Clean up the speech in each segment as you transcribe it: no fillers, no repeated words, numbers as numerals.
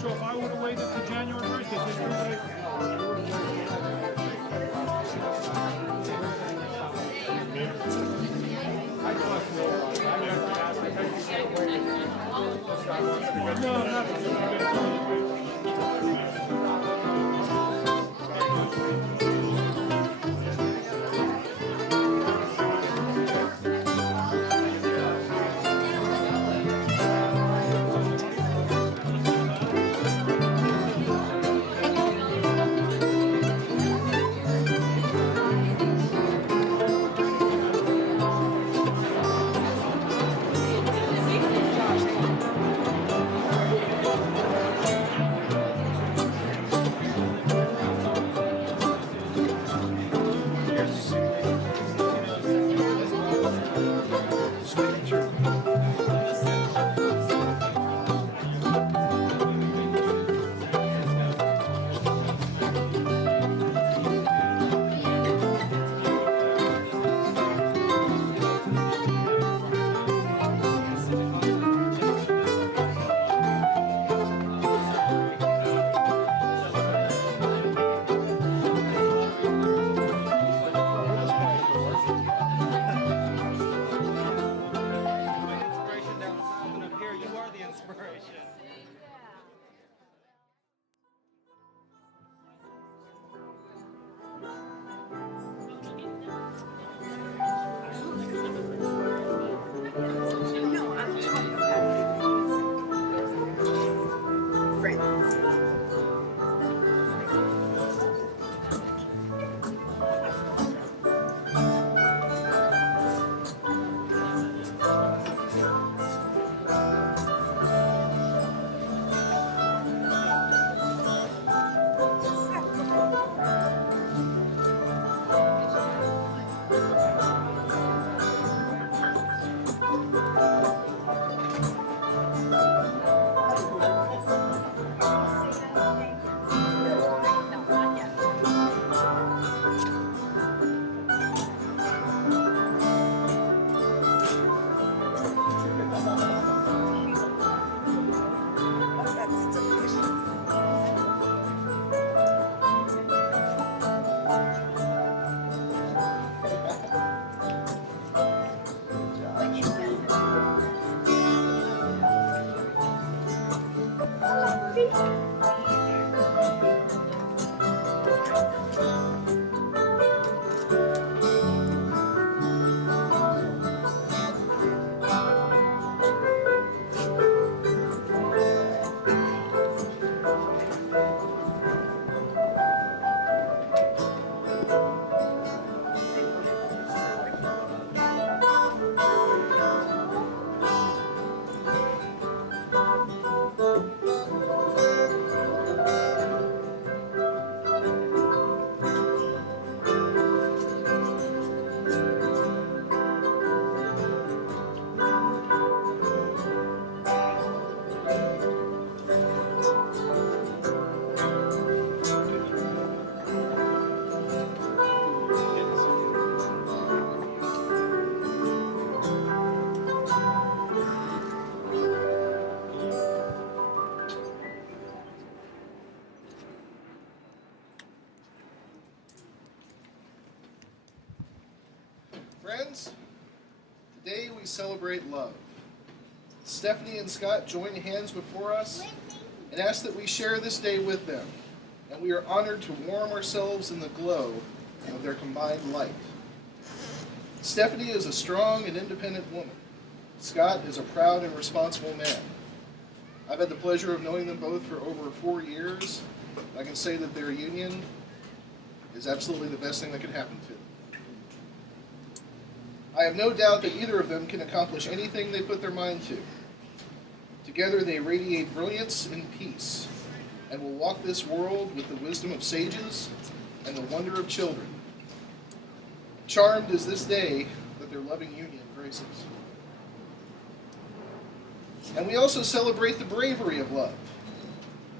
So if I would have waited to January 1st, it's too late. No, Friends, today we celebrate love. Stephanie and Scott join hands before us and ask that we share this day with them, and we are honored to warm ourselves in the glow of their combined light. Stephanie is a strong and independent woman. Scott is a proud and responsible man. I've had the pleasure of knowing them both for over 4 years. I can say that their union is absolutely the best thing that could happen to them. I have no doubt that either of them can accomplish anything they put their mind to. Together they radiate brilliance and peace, and will walk this world with the wisdom of sages and the wonder of children. Charmed is this day that their loving union graces. And we also celebrate the bravery of love,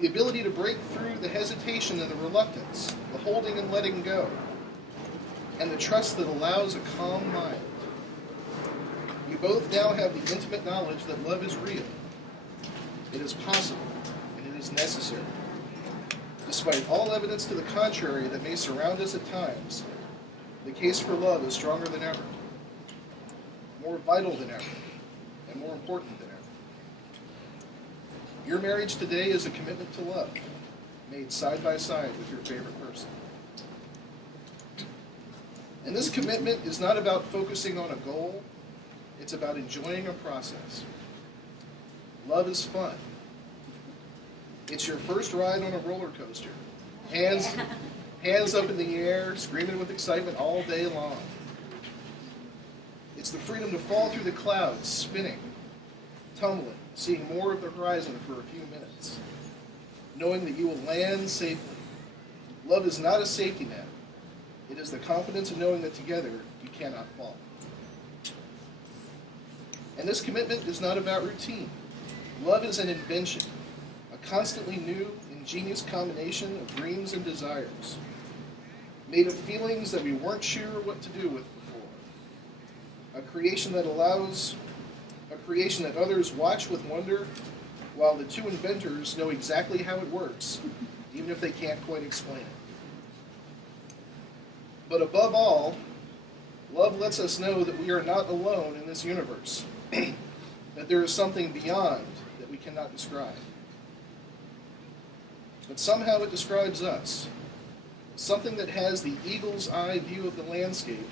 the ability to break through the hesitation and the reluctance, the holding and letting go, and the trust that allows a calm mind. You both now have the intimate knowledge that love is real, it is possible, and and it is necessary. Despite all evidence to the contrary that may surround us at times, the case for love is stronger than ever, more vital than ever, and more important than ever. Your marriage today is a commitment to love, made side by side with your favorite person. And this commitment is not about focusing on a goal, it's about enjoying a process. Love is fun. It's your first ride on a roller coaster. Hands up in the air, screaming with excitement all day long. It's the freedom to fall through the clouds, spinning, tumbling, seeing more of the horizon for a few minutes, knowing that you will land safely. Love is not a safety net. It is the confidence of knowing that together you cannot fall. And this commitment is not about routine. Love is an invention, a constantly new, ingenious combination of dreams and desires, made of feelings that we weren't sure what to do with before. A creation that others watch with wonder, while the two inventors know exactly how it works, even if they can't quite explain it. But above all, love lets us know that we are not alone in this universe, that there is something beyond that we cannot describe. But somehow it describes us, something that has the eagle's eye view of the landscape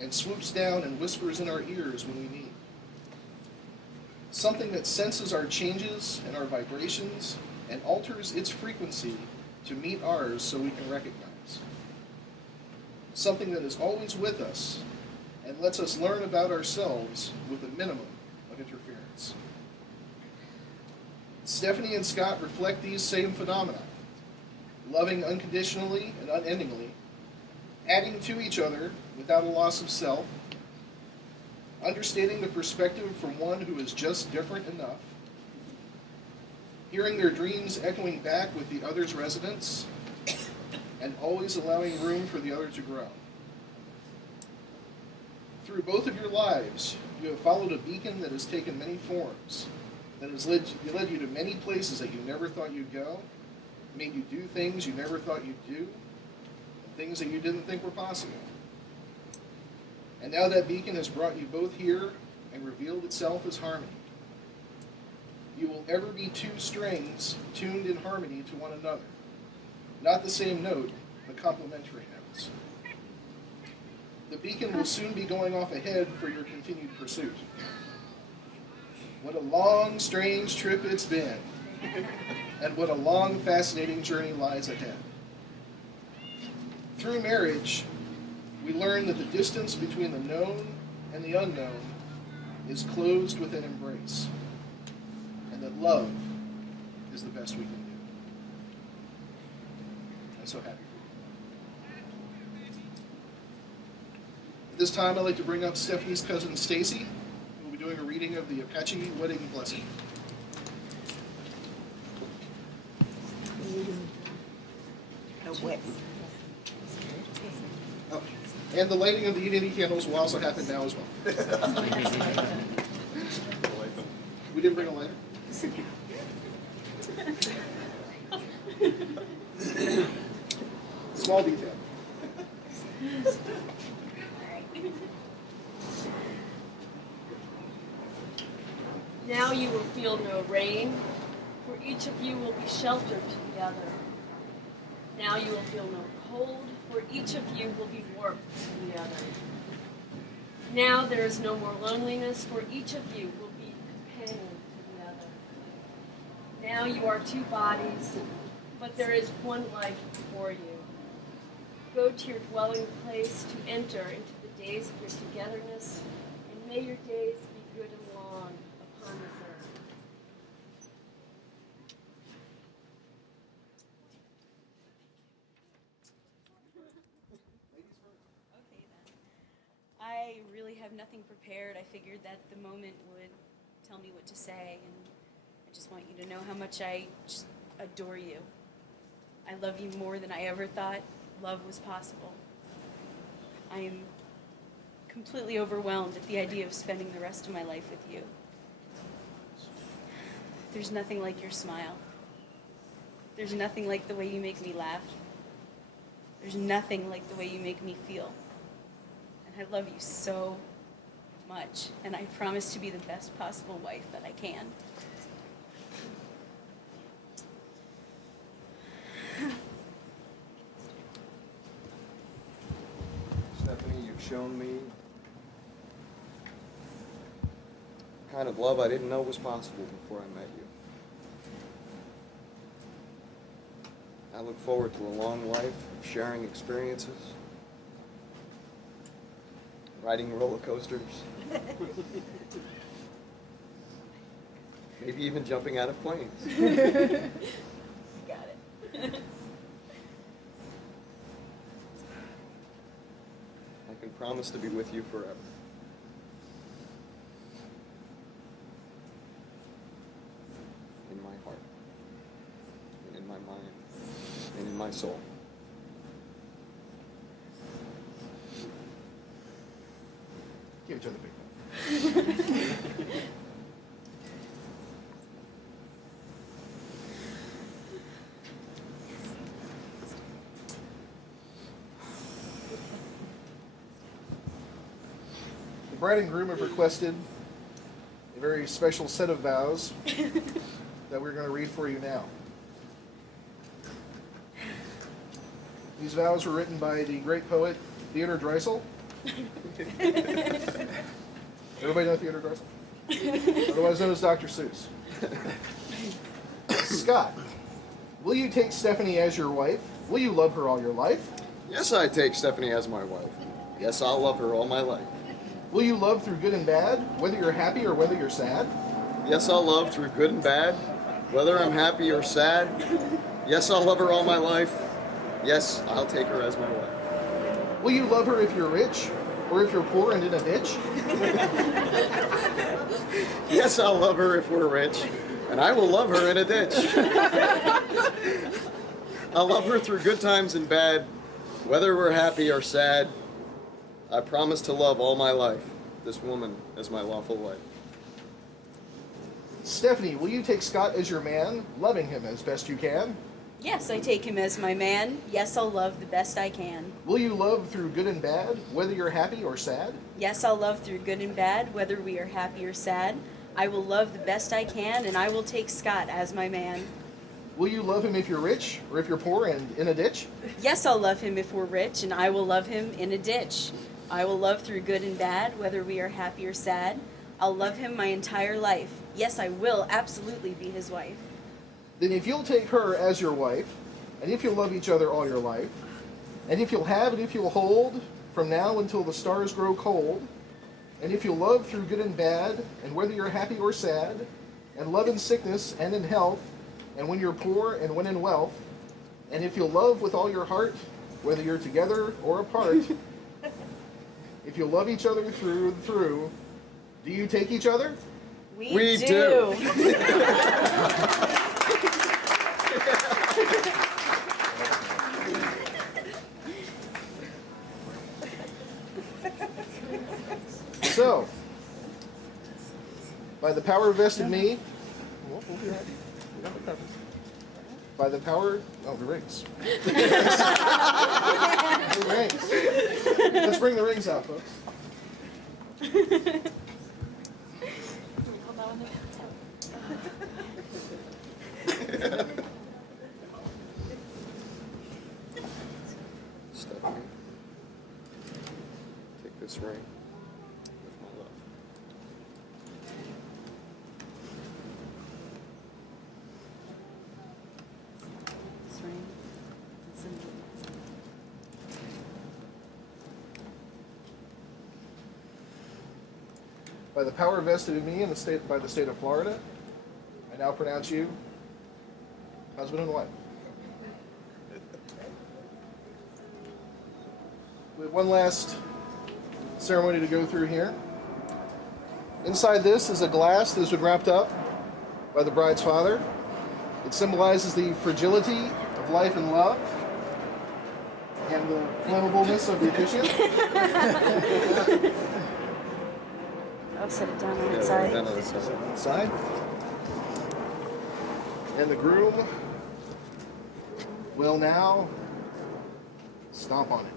and swoops down and whispers in our ears when we need. Something that senses our changes and our vibrations and alters its frequency to meet ours so we can recognize. Something that is always with us and lets us learn about ourselves with a minimum of interference. Stephanie and Scott reflect these same phenomena, loving unconditionally and unendingly, adding to each other without a loss of self, understanding the perspective from one who is just different enough, hearing their dreams echoing back with the other's resonance, and always allowing room for the other to grow. Through both of your lives, you have followed a beacon that has taken many forms, that has led you to many places that you never thought you'd go, made you do things you never thought you'd do, and things that you didn't think were possible. And now that beacon has brought you both here and revealed itself as harmony. You will ever be two strings tuned in harmony to one another. Not the same note, but complementary notes. The beacon will soon be going off ahead for your continued pursuit. What a long, strange trip it's been, and what a long, fascinating journey lies ahead. Through marriage, we learn that the distance between the known and the unknown is closed with an embrace, and that love is the best we can do. I'm so happy for you. At this time, I'd like to bring up Stephanie's cousin Stacy, who will be doing a reading of the Apache Wedding Blessing. Oh, and the lighting of the unity candles will also happen now as well. We didn't bring a lighter? Small detail. Now you will feel no rain, for each of you will be sheltered together. Now you will feel no cold, for each of you will be warmth together. Now there is no more loneliness, for each of you will be companion together. Now you are two bodies, but there is one life before you. Go to your dwelling place to enter into the days of your togetherness, and may your days be good and long upon this earth. I really have nothing prepared. I figured that the moment would tell me what to say, and I just want you to know how much I just adore you. I love you more than I ever thought love was possible. I am completely overwhelmed at the idea of spending the rest of my life with you. There's nothing like your smile. There's nothing like the way you make me laugh. There's nothing like the way you make me feel. And I love you so much, and I promise to be the best possible wife that I can. Stephanie, you've shown me the kind of love I didn't know was possible before I met you. I look forward to a long life of sharing experiences, riding roller coasters, maybe even jumping out of planes. Got it. I can promise to be with you forever. In my heart, and in my mind, and in my soul. Give each other a big one. The bride and groom have requested a very special set of vows that we're going to read for you now. These vows were written by the great poet Theodore Dreiser. Everybody know Theodore Dreiser? Otherwise known as Dr. Seuss. Scott, will you take Stephanie as your wife? Will you love her all your life? Yes, I take Stephanie as my wife. Yes, I'll love her all my life. Will you love through good and bad, whether you're happy or whether you're sad? Yes, I'll love through good and bad, whether I'm happy or sad. Yes, I'll love her all my life. Yes, I'll take her as my wife. Will you love her if you're rich, or if you're poor and in a ditch? Yes, I'll love her if we're rich, and I will love her in a ditch. I'll love her through good times and bad, whether we're happy or sad. I promise to love all my life this woman as my lawful wife. Stephanie, will you take Scott as your man, loving him as best you can? Yes, I take him as my man. Yes, I'll love the best I can. Will you love through good and bad, whether you're happy or sad? Yes, I'll love through good and bad, whether we are happy or sad. I will love the best I can, and I will take Scott as my man. Will you love him if you're rich, or if you're poor and in a ditch? Yes, I'll love him if we're rich, and I will love him in a ditch. I will love through good and bad, whether we are happy or sad. I'll love him my entire life. Yes, I will absolutely be his wife. Then if you'll take her as your wife, and if you'll love each other all your life, and if you'll have and if you'll hold from now until the stars grow cold, and if you'll love through good and bad, and whether you're happy or sad, and love in sickness and in health, and when you're poor and when in wealth, and if you'll love with all your heart, whether you're together or apart, if you'll love each other through and through, do you take each other? We do. So, by the power vested in me, by the power, the rings. The rings. Let's bring the rings out, folks. Stephanie, take this ring with my love. This ring is in- By the power vested in me in the state by the state of Florida, I now pronounce you husband and wife. We have one last ceremony to go through here. Inside this is a glass that has been wrapped up by the bride's father. It symbolizes the fragility of life and love and the flammableness of the officiant. I'll set it down on Yeah, its side. down on the side. Side. And the groom will now stomp on it.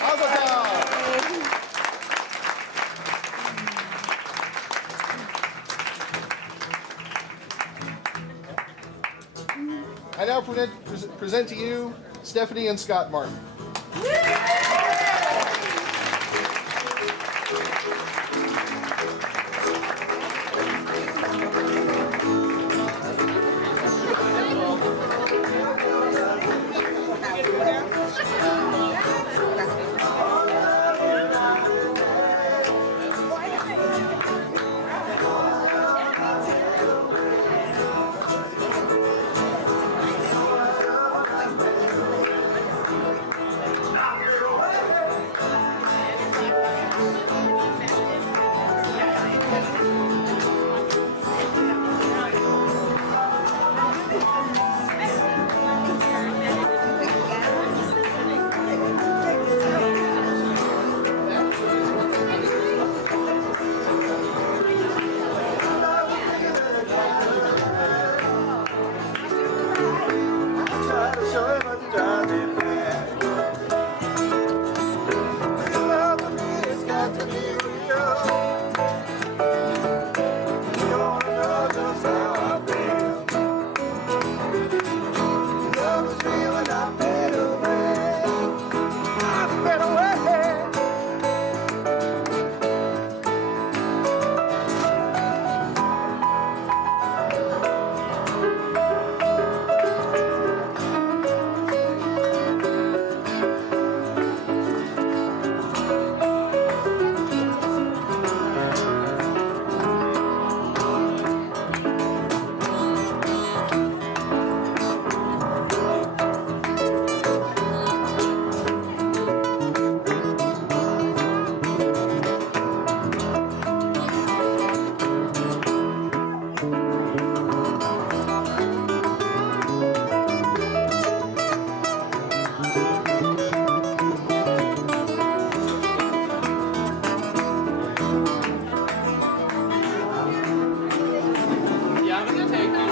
Mazel tov! I now present to you Stephanie and Scott Martin. Yeah, I'm gonna take